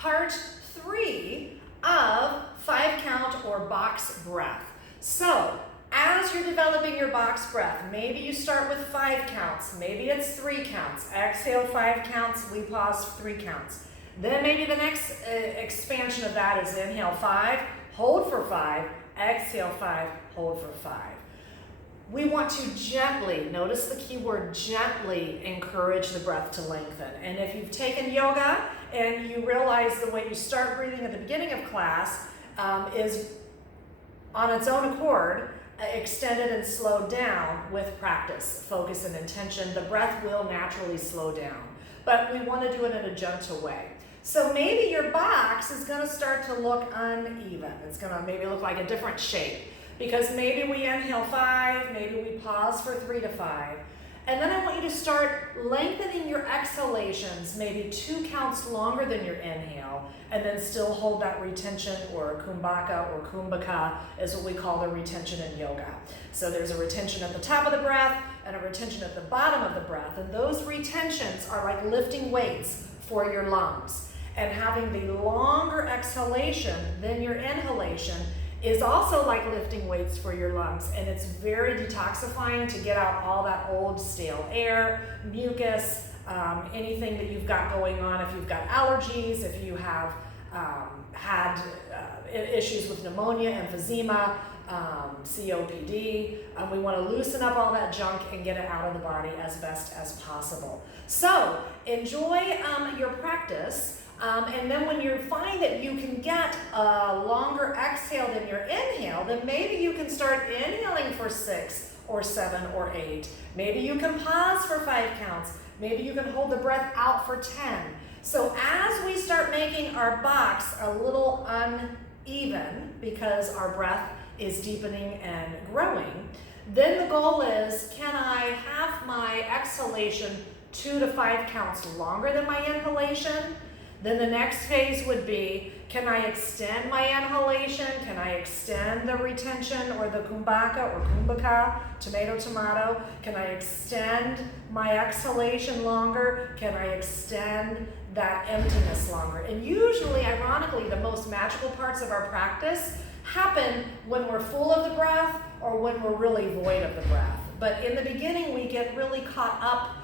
part 3 of 5 count or box breath. So as you're developing your box breath, maybe you start with 5 counts, maybe it's 3 counts. Exhale 5 counts, we pause 3 counts. Then maybe the next expansion of that is inhale 5, hold for 5, exhale 5, hold for 5. We want to gently, notice the key word, gently encourage the breath to lengthen. And if you've taken yoga and you realize the way you start breathing at the beginning of class is on its own accord, extended and slowed down with practice, focus, and intention, the breath will naturally slow down. But we want to do it in a gentle way. So maybe your box is going to start to look uneven. It's going to maybe look like a different shape because maybe we inhale 5, maybe we pause for 3 to 5. And then I want you to start lengthening your exhalations, maybe 2 counts longer than your inhale, and then still hold that retention, or kumbhaka or kumbhaka is what we call the retention in yoga. So there's a retention at the top of the breath and a retention at the bottom of the breath. And those retentions are like lifting weights for your lungs. And having the longer exhalation than your inhalation is also like lifting weights for your lungs, and it's very detoxifying to get out all that old stale air, mucus, anything that you've got going on. If you've got allergies, if you have had issues with pneumonia, emphysema, COPD, we want to loosen up all that junk and get it out of the body as best as possible. So enjoy your practice. And then when you find that you can get a longer exhale than your inhale, then maybe you can start inhaling for 6 or 7 or 8. Maybe you can pause for 5 counts. Maybe you can hold the breath out for 10. So as we start making our box a little uneven because our breath is deepening and growing, then the goal is, can I have my exhalation 2 to 5 counts longer than my inhalation? Then the next phase would be, can I extend my inhalation? Can I extend the retention or the kumbhaka or kumbhaka, tomato, tomato? Can I extend my exhalation longer? Can I extend that emptiness longer? And usually, ironically, the most magical parts of our practice happen when we're full of the breath or when we're really void of the breath. But in the beginning, we get really caught up.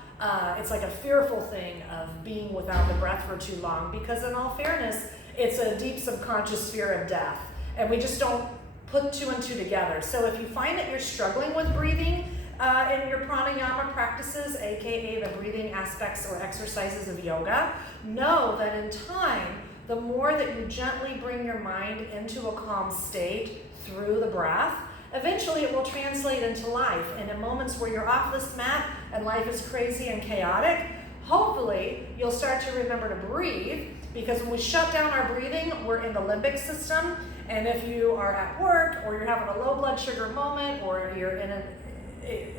It's like a fearful thing of being without the breath for too long, because in all fairness, it's a deep subconscious fear of death, and we just don't put 2 and 2 together. So if you find that you're struggling with breathing in your pranayama practices, aka the breathing aspects or exercises of yoga, know that in time, the more that you gently bring your mind into a calm state through the breath, eventually it will translate into life. And in moments where you're off this mat and life is crazy and chaotic, hopefully you'll start to remember to breathe, because when we shut down our breathing, we're in the limbic system. And if you are at work, or you're having a low blood sugar moment, or you're in an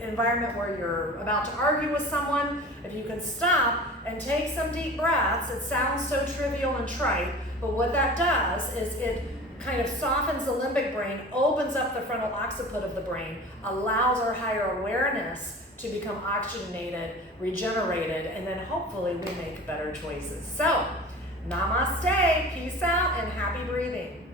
environment where you're about to argue with someone, if you can stop and take some deep breaths, it sounds so trivial and trite, but what that does is it kind of softens the limbic brain, opens up the frontal occiput of the brain, allows our higher awareness to become oxygenated, regenerated, and then hopefully we make better choices. So, namaste, peace out, and happy breathing.